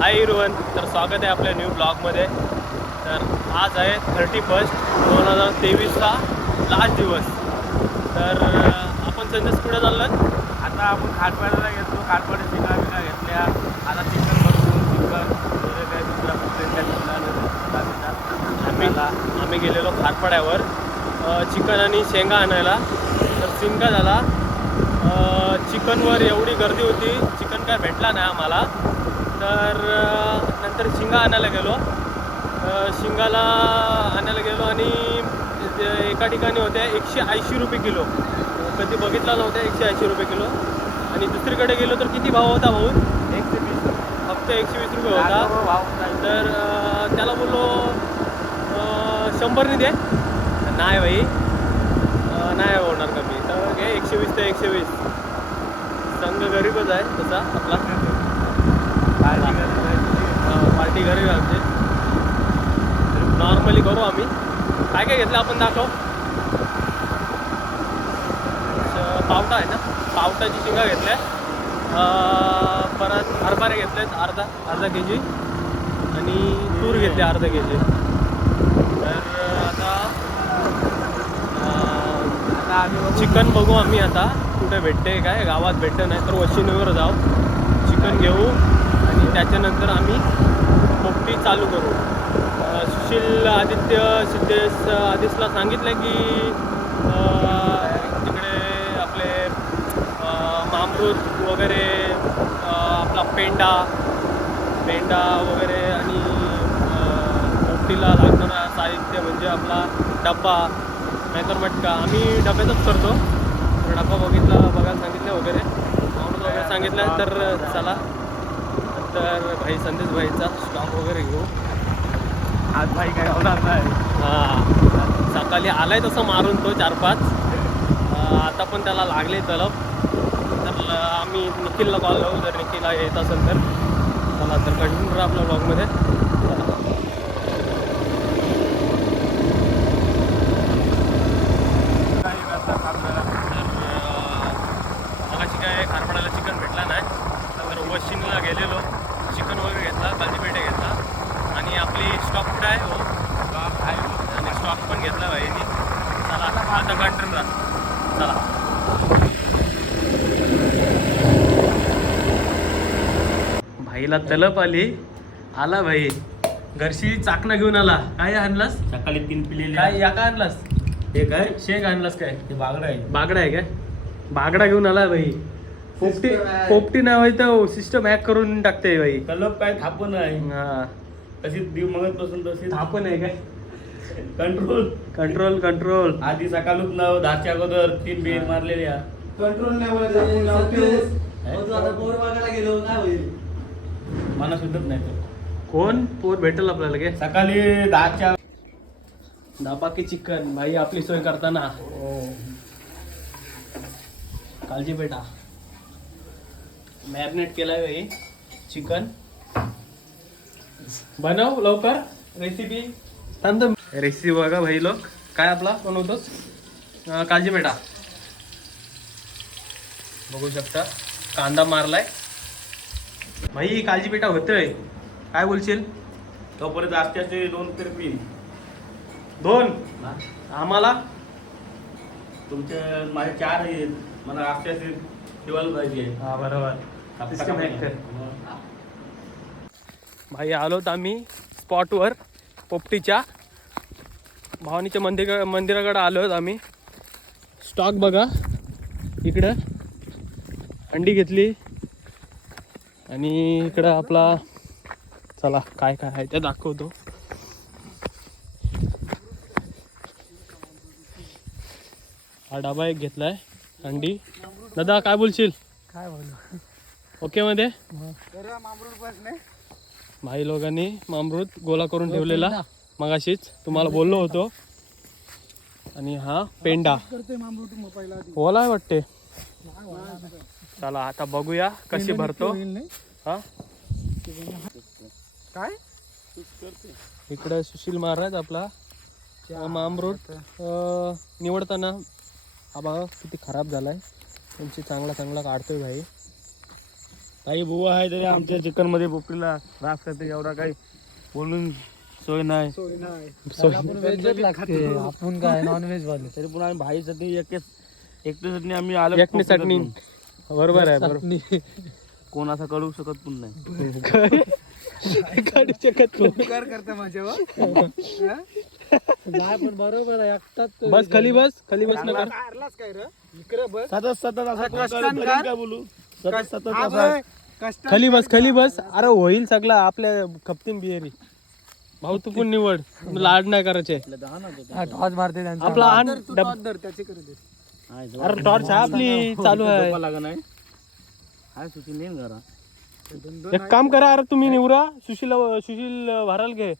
हाय इरवन तर स्वागत आहे आपल्या न्यू ब्लॉगमध्ये तर आज आहे थर्टी फर्स्ट दोन हजार तेवीसचा लास्ट दिवस. तर आपण संदेश कुठे चाललो आता आपण खाटपाड्याला घेतलो खाटपाड्या शिका बिका घेतल्या. आता चिकन बनवून चिकन वगैरे काय दुसरा आम्ही आम्ही गेलेलो खारपाड्यावर चिकन आणि शेंगा आणायला. तर शिंगा झाला चिकनवर एवढी गर्दी होती. चिकन काय भेटला नाही आम्हाला. तर नंतर शिंगा आणायला गेलो. शिंगाला आणायला गेलो आणि एका ठिकाणी होत्या एकशे ऐंशी रुपये किलो. कधी बघितला नव्हता एकशे ऐंशी रुपये किलो. आणि दुसरीकडे गेलो तर किती भाव होता भाऊ? एकशे वीस फक्त एकशे वीस रुपये होता. भाव. तर त्याला बोललो शंभरने दे. नाही भाई नाही होणार कमी तर घे एकशे वीस ते एकशे वीस. संघ गरीबच आहे तसा आपला. पार्टी घरी आहे. आमची नॉर्मली करू आम्ही. काय काय घेतलं आपण दाखव. पावटा आहे ना? पावटाची शिंगा घेतल्या. परत हरभरे घेतलेत अर्धा अर्धा के जी. आणि तूर घेतले अर्धा के जी. तर आता आता आम्ही चिकन बघू आम्ही आता. कुठे भेटते काय? गावात भेटतं नाही तर वशिनीवर जाऊ. चिकन घेऊ. त्याच्यानंतर आम्ही पोपटी चालू करू. सुशील आदित्य सिद्धेश आदिशला सांगितलं की तिकडे आपले अं, मामरूद वगैरे आपला पेंडा पेंडा वगैरे आणि पोपटीला लागणारा साहित्य म्हणजे आपला डब्बा नाहीतर मटका. आम्ही डब्यातच करतो. डबा डब्बा बघितला बघायला सांगितलं वगैरे. माणूस वगैरे सांगितलं तर चला. नंतर भाई संदेश भाईचा स्टॉक वगैरे घेऊ. आज भाई काय होणार नाही. हां. सकाळी आलाय तसं मारून तो चार पाच. आता पण त्याला लागले तलब. तर आम्ही निखिलला कॉल लावू जर निखिलला येत असेल तर. चला तर कंटिन्यू राहा आपल्या ब्लॉगमध्ये चला काही रस्ता खाटपाड्याला. तर मगाशी काय खारपडाला चिकन भेटला नाही तर वशिनला गेलेलो चिकन वगैरे घेतला कांदी पेटे घेतला आणि आपली स्टॉक कुठे आहे हो गावात आहे. आणि स्टॉक पण घेतला भाईनी चला आता कंटिन्यू राहा चला भाईला तलप आली. आला भाई. घरशी चाकणं घेऊन आला. काय आणलास? सकाळी तीन पिलेले काय या काय आणलास? हे काय? शेंग आणलास काय? ते बागडा आहे. बागडा आहे काय? बागडा घेऊन आला भाई. पोपटी पोपटी नाव आहे तर सिस्टम हॅक करून टाकते भाई. कलप काय थापण आहे. हा. तशी दिव मगत पासून तशी आपण आहे काय? कंट्रोल कंट्रोल कंट्रोल आधी सकाळूच नाव दहाच्या अगोदर तीन बेर मारलेल्या. कंट्रोल नाही बोलायचं आता पोर बघायला गेलो काय होईल मना सुद्धच नाही तो कोण? पोर भेटेल आपल्याला सकाळी दहाच्या दाबा की चिकन भाई आपली सोय करताना. काळजी बेटा. मॅरिनेट केलाय भाई चिकन. बनव लवकर. रेसिपी थांब रेसिपी बघा भाई लोक. काय आपला? बनवतोस अं, काळजी बेटा. बघू शकता. कांदा मारलाय. भाई काळजी बेटा होतोय. काय बोलशील? तोपर्यंत असते असते दोन तरी पिन दोन आम्हाला? तुमचे माझे चार आहेत. मला असते असते ठेवायला पाहिजे. हा बरोबर. System hack कर. भाई आलोत आम्ही स्पॉटवर पोपटीच्या. भवानीच्या मंदिर मंदिराकडे आलोत आम्ही. स्टॉक बघा. इकडं. अंडी घेतली. आणि इकडं आपला चला काय काय आहे ते दाखवतो. हा डबा एक घेतलाय. अंडी. दादा काय बोलशील? काय बोलू? ओके मध्ये? भाई लोकांनी मामृत गोला करून ठेवलेला. मगाशीच तुम्हाला बोललो होतो. आणि हा पेंडा. ओला आहे वाटते चला आता बघूया कशी भरतो. हा? काय? इकडे सुशील महाराज आपला. मामरूट निवडताना हा बघा किती खराब झालाय. त्यांची चांगला चांगला काढतोय भाई. काही बुवा आहे तरी आमच्या चिकनमध्ये पोपटीला रास करते एवढा काही बोलून सोय नाही. आपण काय नॉनव्हेज वाले? तरी पण आम्ही भाई चटणी एकच एकटे चटणी आम्ही आलो चटणी. बरोबर आहे बरोबर. कोण असं करू शकत पण नाही. काढू शकत नाही. उपकार करते माझ्यावर नाही पण बरोबर आहे एकटाच बस खाली बस खाली बस नका. मारलाच काय रे? इकडे बस. सतत सतत असं कोण कष्टान करेल, कर. तरी काय बोलू सतत सतत असं. कष्ट खाली बस खाली बस. अरे होईल सगळा. आपल्या खपतीन बिहेरी. भाऊ तू पण निवड? लाड नाही करायचे. टॉर्च मारते त्यांचा आपला आण डब- त्याचे करू दे. अरे टॉर्च आहे आपली चालू आहे. सुशील घरा. एक काम करा अरे तुम्ही निवरा सुशील सुशील भराल घे.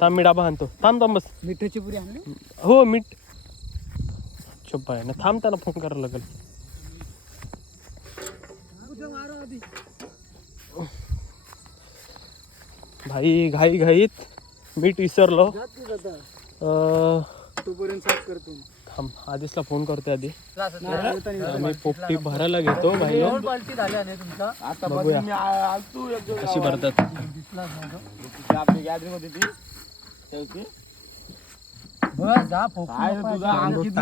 थांब मी डाबा आणतो. थांब थांब बस. मिठाची पुरी आणली? हो मीठ. चुप आहे ना थांब त्याला फोन करायला लागेल. भाई घाई घाईत मीठ विसरलो. तोपर्यंत साफ करतो थांब आधीचला फोन करते आधी. आम्ही पोपटी भरायला घेतो भाई कशी भरतात? दिसलाच नाही होती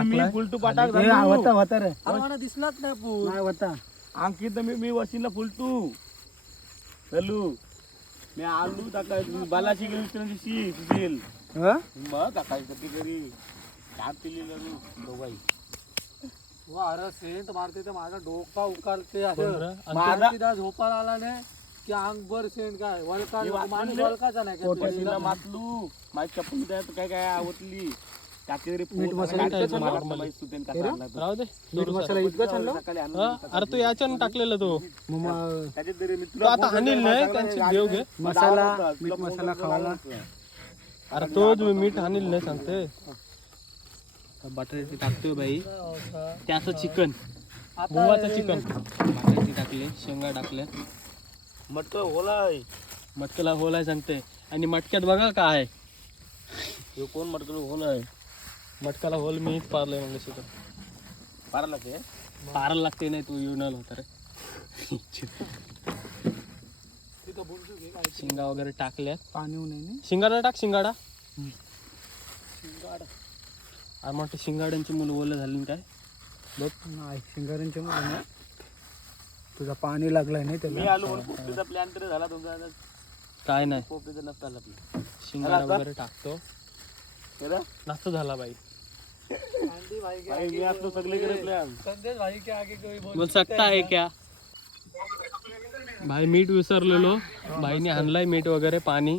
अंकित मी वशीला चलू आलू बालाशी गेली विचारून दिवशी सुशील. मग टाकायचं दोघाई अरे सेंट मारते तर माझा डोका उकारते कोण रे? असं माझा झोपायला आला नाही की अंग बर सेंट काय? वळका वाचलं माणूस. वळकाचा नाही का मातलू? माझी चप्पल त्यात काय काय मीठ मसाला टाकायचं. राहू दे. मीठ मसाला इतकं हा? अरे तू याच्यानं टाकलेला तो. मग मी तो आता हानील नाही? त्यांची देव घे. मसाला मीठ मसाला खावाला. अरे तो जो मीठ हानील नाही सांगते बटाट्याची टाकतोय बाई. त्याचं चिकन. बुवाचं चिकन. बटाट्याची टाकले शेंगा टाकल्या मटक होलाय मटक्याला होलाय सांगते. आणि मटक्यात बघा काय. आहे. ह्यो कोण मटक होलाय मटक्याला होल मीच पारलंय म्हणजे सुद्धा पाराला ते? पारायला लागते नाही तू येऊन आला होता रे शिंगा वगैरे टाकल्यात. पाणी शिंगाडा टाक शिंगाडा. अरे म्हटलं शिंगाड्यांची मुलं ओलं झाली ना काय? बघ नाही शिंगाऱ्यांच्या मुलाने तुझा पाणी लागलाय नाही मी त्याला आलो म्हणून पोपटीचा प्लॅन तरी झाला तुमचा. आता काय नाही. पोपटीचा नसता आला आपला शिंगाडा वगैरे टाकतो. केलं? नास्त झाला बाई. भाई, मी असलो सगळीकडे प्लॅन संदेश भाई के आगे कोई बोल बोल सकता है क्या? भाई मीठ विसरलेलो. भाईने आणलाय मीठ वगैरे पाणी.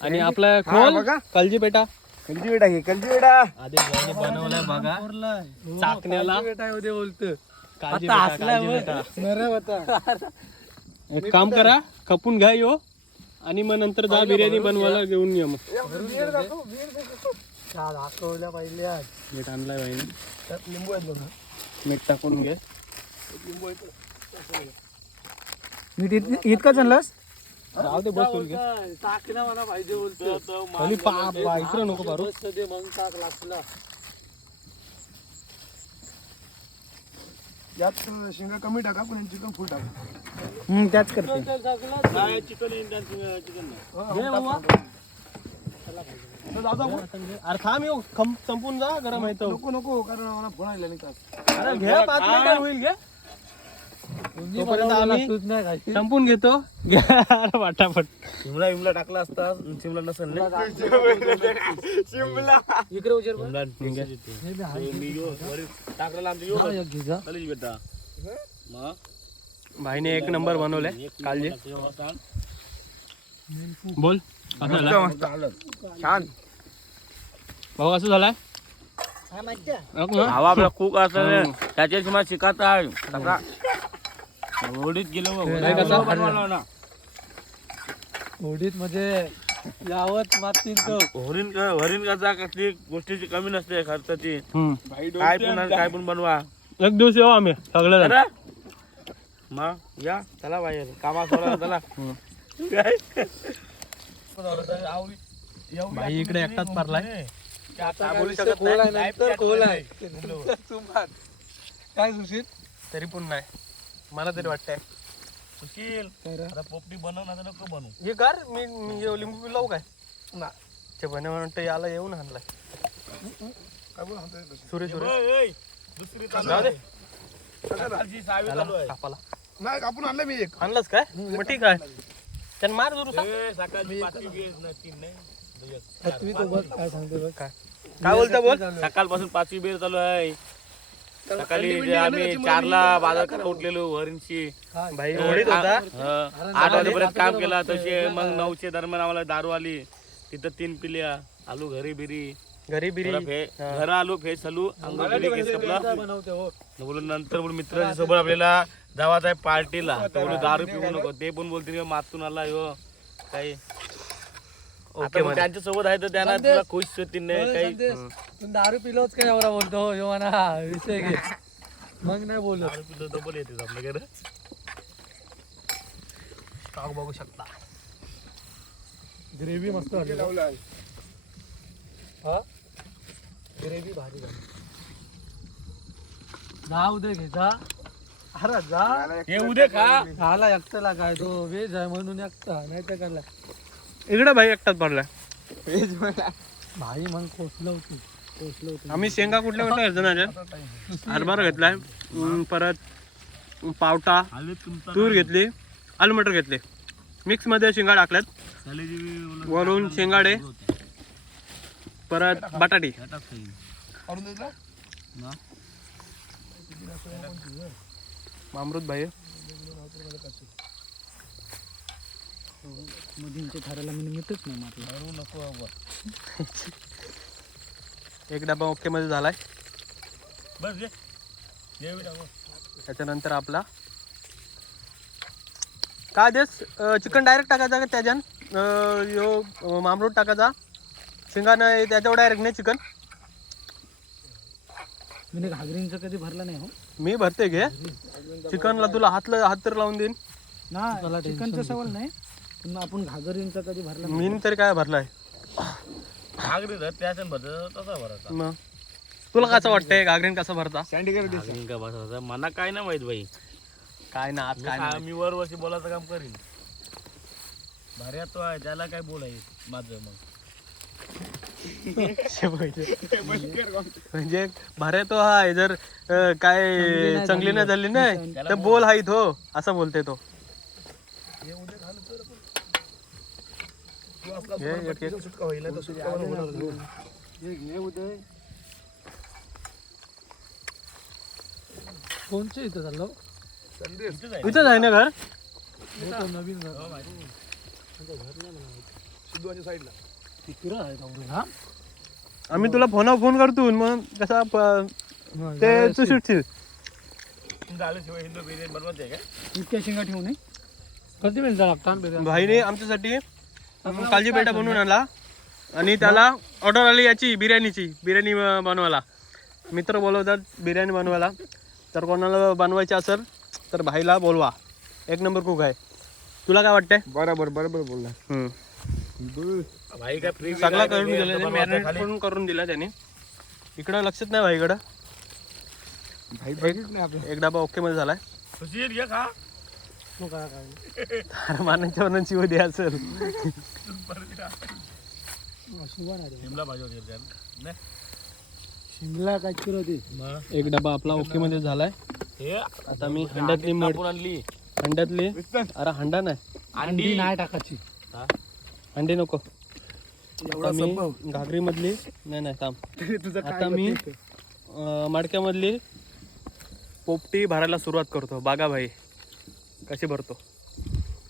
आणि आपला खोल? कलजी बेटा. कलजी बेटा घे कलजी बेटा आधी बनवलाय बघा. चाकण्याला. एक काम करा खपून घ्या यो. आणि मग नंतर जा बिर्याणी बनवायला घेऊन ये मग. दाखवल्या पाहिजे आज. मीठ आणलाय त्यात लिंबू आहेत बघा. मीठ टाकून घे. मीठ इत- इतकंच आणलंस? राहू दे बसून घे. टाकणं मला पाहिजे बोलतो खाली पा पा- इकडं नको दे मग टाक लागला यात शेंगा कमी टाका पण चिकन फुल टाका. हम्म त्याच करते. चिकन इंडियन चिकन अरे थांब येऊ खम संपून जा गरम आहे तो. नको नको कारण आम्हाला फोन आलेला नाही का? अरे घे पाच मिनिटात होईल घे. तोपर्यंत आम्ही तूच नाही खायची संपून घेतो. अरे वाटापट. शिमला विमला टाकला असता शिमला नसेल इकडे उजेर. शिमला आमच्या हा, बेटा. मग? भाईने एक नंबर बनवलाय कालजी. यो सांग. बोल. कसं झाला? छान. भाऊ कसं झालाय हवा आपला खूप असं त्याच्याशी मला शिकायचं आहे. ओढीत गेलो बघ. नाही कसा? बनवायला. ना होडीत म्हणजे यावत मातीन तो हरिण हरिण कसा कसली गोष्टीची कमी नसते खर्चाची. हम्म. काय पण आणि काय पण बनवा. एक दिवस येऊ आम्ही सगळे जण अरे मग या चला बाहेर कामा सोडा चला. काय? भाई इकडे एकटाच पारलाय. काय बोलू शकत नाही. नंतर खोल आहे. नंतर तुंबाड. काय सुशील? तरी पण नाही. मला तरी वाटतंय. सुशील? आता पोपटी बनव ना नको बनवू. हे कर मी मी हे लिंबू लावू काय? ना. ते बने म्हणते याला येऊन आणलाय. ओय, ओय, दुसरी. चालू जाऊ दे. आहे. सकाळची सहावी चालू याला आहे. कापाला. नाही कापून आणलं मी एक. आणलंच काय? मग ठीक आहे त्यानं मार दुरुसा ए, सकाळची पाचवी तीन नाही. दोन, काय काय? बोलता बोल? सकाळपासून पाचवी बेर चालू आहे. सकाळी जे आम्ही चारला बाजार करा उठलेलो भाई होता? हं. आठ वाजेपर्यंत काम केला तसे मग नऊशे दरम्यान आम्हाला दारू आली. तिथं तीन पिल्या आलू घरी बिरी. घरी बिरी. थोडा फे- घर आलो फेस आलू केस कपला. बोलून नंतर बोल मित्राच्या सोबत आपल्याला जावाच आहे पार्टीला. तर बोलू दारू पिऊ नको. ते पण बोलतील मातून आला हो काही मग त्यांच्यासोबत आहे तर त्यांना तुला खुश होतील नाही काही तू दारू पिलोच काय एवढा बोलतो? हो म्हणा विषय घे. मग नाही बोलत. दारू पिलं डबल येते आपल्याकडे. स्टॉक बघू शकता. ग्रेव्ही मस्त लावलं आहे. ग्रेव्ही भारी झाली. जा उद्या घे जा. अरे जा. हे उद्या खा. झाला एकट्याला काय तो वेज आहे म्हणून एकटा. नाही तर काय इकडे भाई एकटाच भरलाय. भाई मग कोसलं होती. कोसलं होती. आम्ही शेंगा कुठल्या कुठल्या घेतो ना हरभरा घेतलाय. परत पावटा तूर घेतली आलू मटर घेतले. मिक्समध्ये शेंगा टाकल्यात. वरून शेंगाडे. परत बटाटी? अमृत भाई. मधींचे ठरायला मी मीठच नाही मारलं. एक डबा ओके मध्ये झालाय. बस घे. त्याच्यानंतर आपला. काय देस चिकन डायरेक्ट टाकायचा का त्याच्यान यो मामरूट टाकायचा. शेंगानं त्याच्यावर डायरेक्ट नाही चिकन. मी घागरींचं कधी भरलं नाही हो? मी भरते घे. चिकनला तुला हातला हात तर लावून देईन. ना चिकनचं सवाल नाही. पण आपण घागरींचं कधी भरलं नाही. मी तरी काय भरलाय? घागरी धर, त्याच्यानं भरतं, तसा भरायचा. मग? तुला कसं वाटतंय? घागरीन कसं भरता? घागरीन का? मला काय नाही माहीत बाई. काय ना आज काय मी वर वर्षी बोलायचं काम करीन. भारी तो आहे त्याला काय बोलाय माझं मग. म्हणजे भारे तो हाय जर अं, काय चांगली नाही झाली. नाही तर बोल हाय तो असं बोलते तो घे, एक- एक. सुटका होईल. हे कोणचं इथं चाललो. इथंच आहे ना घर? नवीन घर. सिद्धूच्या साईडला. तिकडं आहे गावडे, हा? आम्ही तुला फोनावर फोन करतो मग कसा प- ते तू सुटशील. इतक्या शेंगा ठेवू नये कधी मिनिटं लागतात बिर्याणी भाईने आमच्यासाठी कालजी पेटा बनवून आणला. आणि त्याला ऑर्डर आली याची बिर्याणीची. बिर्याणी बनवायला. मित्र बोलवतात बिर्याणी बनवायला. तर कोणाला बनवायची असेल तर भाईला बोलवा. एक नंबर कुक आहे. तुला काय वाटतंय? बरोबर बरोबर बोलला. हम्म. भाई काय फ्री सगळा करून दिलं मॅरिनेट करून दिला त्याने. इकडं लक्षात नाही भाईकडं भाई बघित नाही आपलं. एक डबा ओके मध्ये झालाय. मानाच्या असेल. शिमला भाजी होती काय किलो ती मग? एक डबा आपला ओके मध्ये झालाय. हे? आता मी हंड्यातली कापून आणली. हंड्यातली? अरे हंडा नाही. अंडी. नाही टाकायची. हा? अंडे नको. आता मी घागरी मधली नाही नाही थांब. तुझं आता मी अं, मडक्यामधली पोपटी भरायला सुरुवात करतो. बागा कशी भरतो?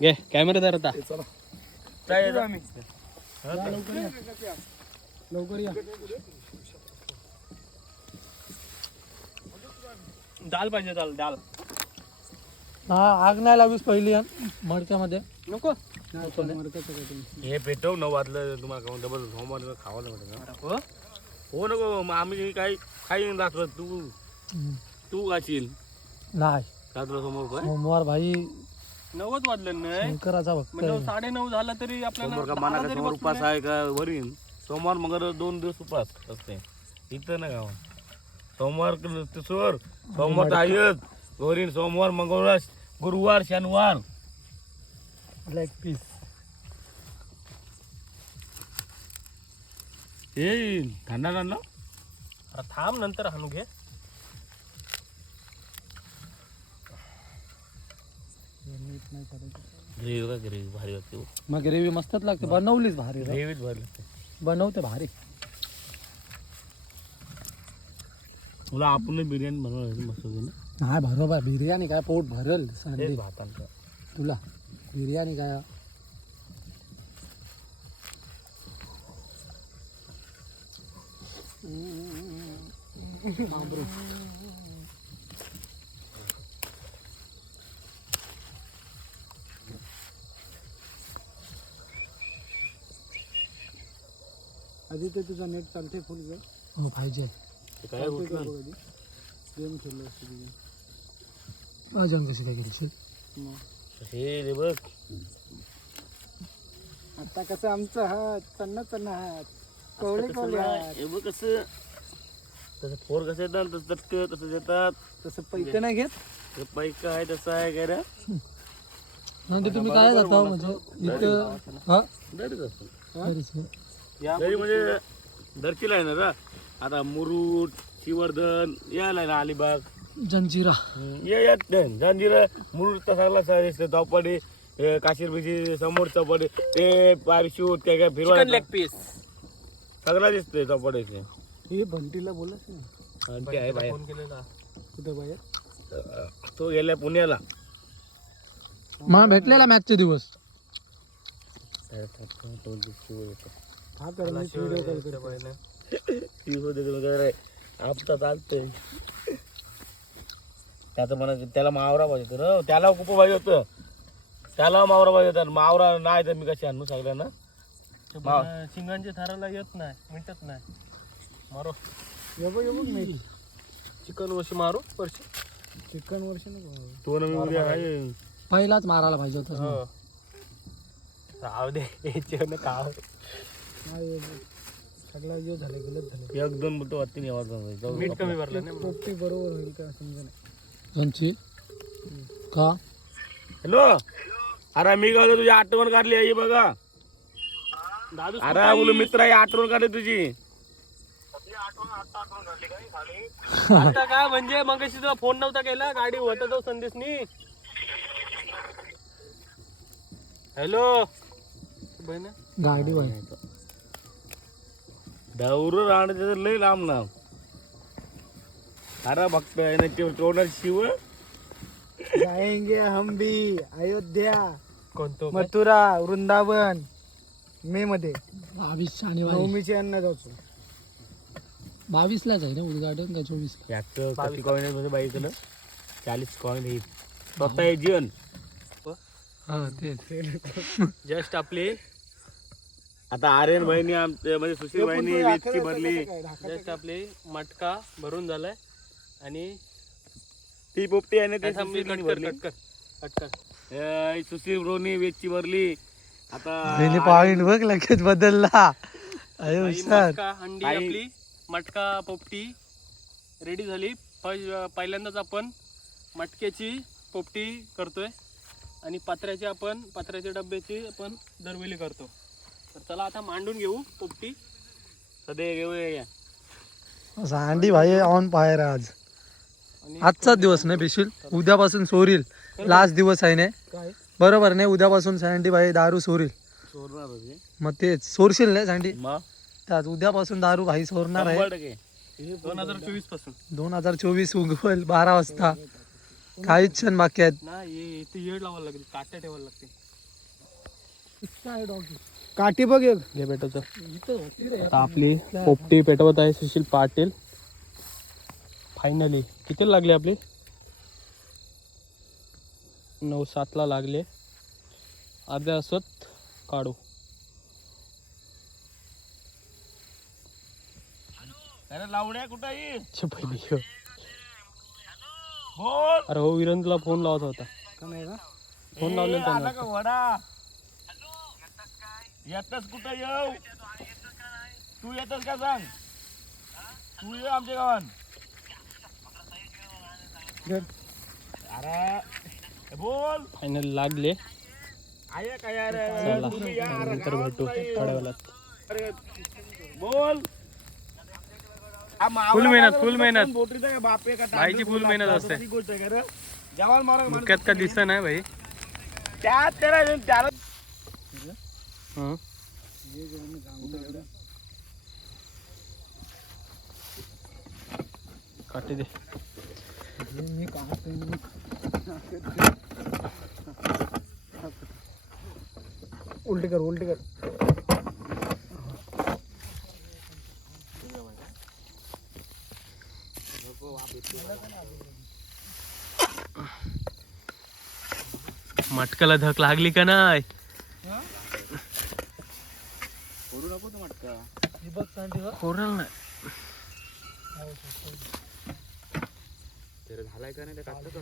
घे कॅमेरा धर आता. काय आहे? लवकर या. दाल पाहिजे दाल दाल. हा आग नाही लावीस पहिली या मडक्यामध्ये नको. हे पेटव नऊ वाजलं तुम्हाला डबल होमवर्क खावा लागतं हो? हो? नको. मग आम्ही काही खाईन रात्र तू. तू खाशील. नाही. समोर काय सोमवार भाई नव्वद वाजले नाही शंकराचा भक्त म्हणजे आहे. साडे नऊ झाला तरी सोमवार का आपल्याला माना का समोर उपास आहे का वरीन सोमवार मग दोन दिवस उपास असते. इथं नाही गावा सोमवार सोर सोमवार आहेच वरीन सोमवार मंगळवार गुरुवार शनिवार. लेग पीस थंडा थंडा थांब नंतर हाणू घे. ग्रेव्ही का ग्रेव्ही भारी वाटते मग ग्रेव्ही मस्तच लागते बनवलीच भारी. ग्रेव्हीच भारी लागते. बनवते भारी. तुला आपण बिर्याणी बनवायची मस्त होती ना? नाही बरोबर. बिर्याणी काय पोट भरल संडे. तेच भातांचं. तुला बिर्याणी काय? ते तुझा नेट चालते फुल ग. हो पाहिजे. काय उठलं? गेम खेळलो असतो तुझे अजून कशी काय गेली हे रे बघ. आता कसं आमचा हात चन्ना चन्ना हात. कवळे तसं कवळे नाही. हे बघ कसं. तसं फोर कसं येतात तसं चटक तसं येतात तसं पैक नाही घेत? पैक आहे तसं आहे काय रे? म्हणजे तुम्ही काय जाता म्हणजे? इथं हा? असतं. घरीच आहे. दरी म्हणजे दर्शीला आहे ना रा आता मुरुड शिवर्धन यायला आहे ना अलिबाग. जंजिरा. हम्म, ये या जंजीर मुरुड तर सगळा दिसतं. चौपाटी काशीर बिशी समोर चौपाटी ते पॅराशूट काय काय फिरवा लेग पीस सगळं दिसतंय चौपाटीचे हे बंटीला बोलच ना आणि ते आहे बाहेर. फोन केलेला. कुठं बाहेर? तो गेलाय पुण्याला. मला भेटलेला मॅचचे दिवस. हा मी व्हिडिओ कॉल करतो. आपता चालतंय त्याचं म्हणा त्याला मावरा पाहिजे होतं ना. त्याला खूप पाहिजे होतं? त्याला मावरा पाहिजे होता. मावरा नाही तर मी कशी आणू सगळ्यांना? शिंगांच्या थाराला येत नाही मिटत नाही. मारो. ये बघ ये बघ नाही चिकन वशी मारू परशी. चिकन वर्ष नको तो ना मी उद्या आहे. पहिलाच मारायला पाहिजे होता. हो. राहू दे याच्यावर काव हा ये बघ सगळा यो झाले गलत झाले. एक दोन बोलतो वाटते नाही आवाज जाऊ मीठ कमी भरलं नाही म्हणून. पोपटी बरोबर होईल का समजा नाही. का? हॅलो? अरे मी काय तुझी आठवण काढली आहे बघा. दादू अरे बोलू मित्र आहे आठवण काढली तुझी. आता काय म्हणजे मग तुला फोन नव्हता केला गाडी होता तो संदेशनी. हॅलो? बहिण. गाडी बाई दौर राहणं त्याचं लय लांब नाव. अरे बघतोय ना ते टोनर शिव. जाएंगे हम भी अयोध्या कोणतो? मथुरा वृंदावन मे मध्ये. बावीस शनिवारी अन्न जायचो बावीसलाच आहे ना उद्घाटन का चोवीस? याचं किती कॉइन आहे चाळीस आहे. स्वतः आहे जीवन. हा तेच. जस्ट आपली आता आर्यन बहिणी आमच्या म्हणजे सुशील बहिणी वेदची भरली. जस्ट आपली मटका भरून झालाय आणि ती पोपटी आहे ना ती कर भरली. सुशील रोनी वेदची भरली. आता पॉइंट बघ लगेच बदलला. आई मटका हंडी आई- आपली मटका पोपटी. रेडी झाली. पहि- पहिल्यांदाच आपण मटक्याची पोपटी करतोय. आणि पत्र्याची आपण पत्र्याच्या डब्याची आपण दरवेली करतो. तर चला आता मांडून घेऊ पोपटी. सध्या घेऊया सांडी भाई ऑन फायर आज. आजचाच दिवस नाही बिशील उद्यापासून सोरील. लास्ट दिवस आहे ना. बरोबर नाही उद्यापासून सँडी भाई दारू सोरील. मग तेच सोरशील नाही सँडी? मग? त्यात उद्यापासून दारू भाई सोरणार आहे. दोन हजार चोवीसपासून दोन हजार चोवीस उगवल बारा वाजता. काहीच क्षण बाकी आहेत. ना येड लावायला लागेल काट्या ठेवायला लागते काठी बघ एक. घे पेटवतं. आता आपली पोपटी पेटवत आहे सुशील पाटील. फायनली किती लागले आपली? नऊ सातला लागले. अर्ध्या असत काढू. अरे लावड्या कुठं पहिली अरे हो विरंजला फोन लावत होता. फोन लावले ए, आला का वडा? येतच कुठं येऊ? तू येतस का सांग? तू ये आमच्या गावात. अरे बोल. फायनल लागले. आया काय यार? चला. तुम्ही या, अरे नंतर गावात भेटू. नाही. थोड्या वेळात अरे, बोल. हा मावळा Full मेहनत, बसून मेहनत. आहे तांदूळ full मेहनत असते. आहे मुख्यात का दिसत नाही भाई? त्यात त्याला त्याला हं. काटे दे मी. उलटी कर उलटी कर मटकाला धक लागली का नाही करू नको तो मटका ही बघ सांगते बघ. कोरल झालाय का नाही ते काढतो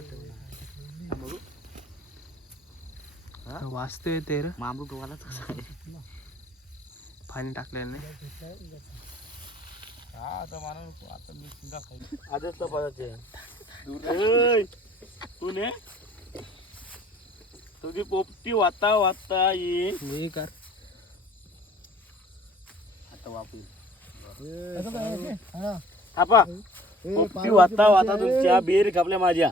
वाचतोय ते रे. मामू टोवालाच पाणी टाकलेलं नाही. हा आता माणूस आता मी आजच तपासायचे तू ने? तुझी पोपटी वाता वाता ये. मी कर. आता वापरू आहे? ए, पोपटी वाता वाता आहे. तुमच्या बेर कापल्या माझ्या.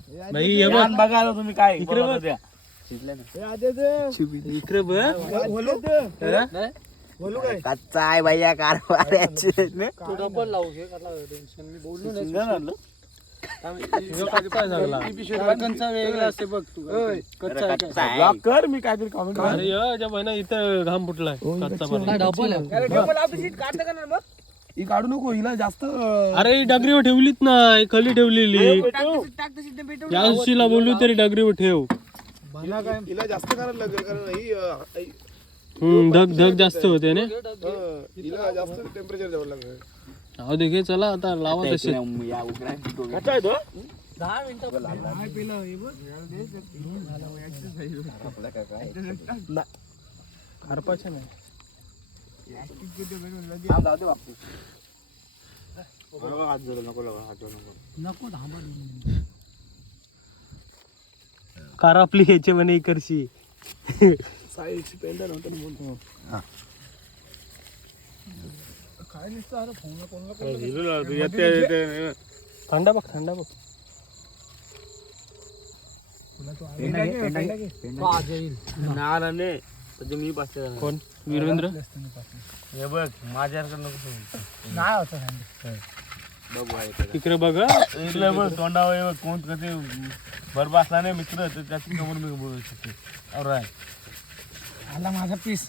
हे बघ. आता तुम्ही काय इकडे बघ. बघ. कच्चा आहे भैया कारभाराचे तू डबल लावू घे टेन्शन मी बोललो नाही. शिंगा आणलं? काय झाला काकांचा वेगळा असते बघ तू. कच्चा आहे. ब्लॉक कर मी काहीतरी कॉमेंट अरे य, ज्या बहिणा इथं घाम फुटलाय. कच्चा पाणी. ही काढू नको हिला जास्त अरे ही डगरीवर ठेवलीच नाही खाली ठेवलेली. उशीला बोलू तरी डगरीवर ठेव. बना काय? हिला जास्त करायला लागेल कारण ही अं, ही, हम्म, धग धग जास्त होते ना? अं, हिला जास्त टेम्परेचर द्यावं लागेल. अहो देखील चला आता लावा तसे. नको थांबा कार आपली ह्याचे म्हणे इकडची साईडची पेंड नव्हतं ना म्हणून. काय नुसतं अरे फोन कोणाला थंडा बघ थंडा बघ मी बसते कोण वीरेंद्र हे बघ माझ्याकडे नको. नाही होतं थंडी. बघू. इकडे. बघ तोंडावर बघ, कोण कसे भर बसला नाही मित्र तर त्याची समोर मी बोलू शकते. आला माझा पीस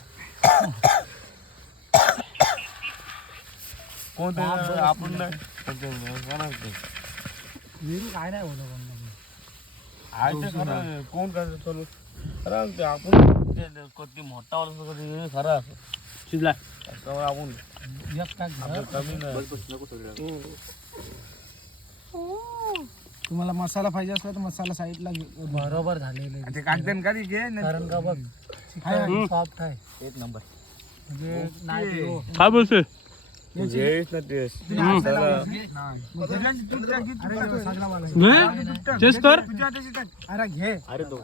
कोण ते आपण नाही. काय नाही बोलत कोण काय चालू खरं ते आपण ते- ते कधी मोठा वाला असतो कधी हे खरं असं शिजला त्याच्यावर आपण एक टाक घ्या. आपलं कमी नाही तुम्हाला मसाला पाहिजे असला तर मसाला साईडला घे बरोबर झालेले ते कागदन कधी घे कारण का बघ सॉफ्ट आहे एक नंबर म्हणजे नाही काय बोलतोय जेच ना टेस्ट अरे सगळा मला चेस कर अरे घे. अरे तो.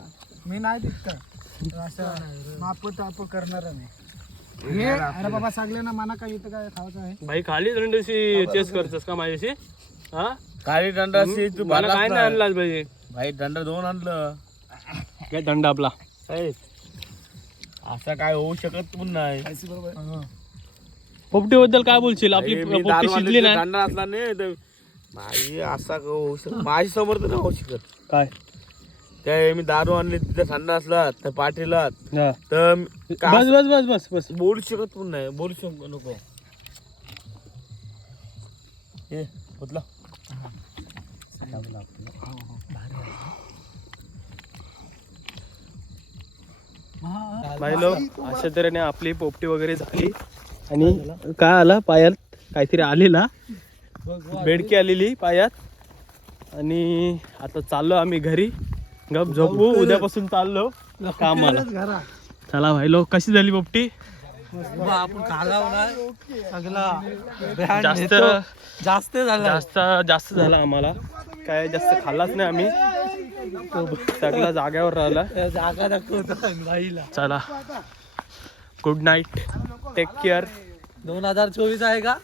मी नाही तिथं असं माप ताप करणार नाही घे अरे बाबा सांगले ना मला काय इथं काय खायचं आहे? भाई खाली दंडशी चेस करतोस का माझ्याशी? हा? काळी दंड असते तू मला काय. नाही आणलास भाई भाई दंड दोन आणलं. काय दंड आपला. असं काय होऊ शकत पण नाही. पोपटी बद्दल काय बोलशील? आपली मी पोपटी दारू शिजली आणली नाही. दंड असला नाही तर भाई असा का होऊ शकत माझ्यासमोर तर नाही होऊ शकत काय? काय मी दारू आणली तिथे थंड असला तर पाठीला हा. तर मी का- बस बस बस बस बस. बोलू शकत पण नाही बोलू शकत नको. हे भाई लोक अशा तऱ्हेने आपली पोपटी वगैरे झाली. आणि काय आला पायात? काहीतरी आलेला. बेडकी आलेली पायात. आणि आता चाललो आम्ही घरी. गप झोपू. उद्यापासून चाललो कामाला. चला भाई लोक कशी झाली पोपटी? जास्त जास्त झाला जास्त जास्त झाला आम्हाला. काय जास्त खाल्लाच नाही आम्ही. सगळा जाग्यावर राहिला. जागा चला. गुड नाईट टेक केअर दोन हजार चोवीस आहे का?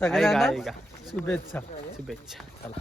सगळ्यांना शुभेच्छा. शुभेच्छा. चला.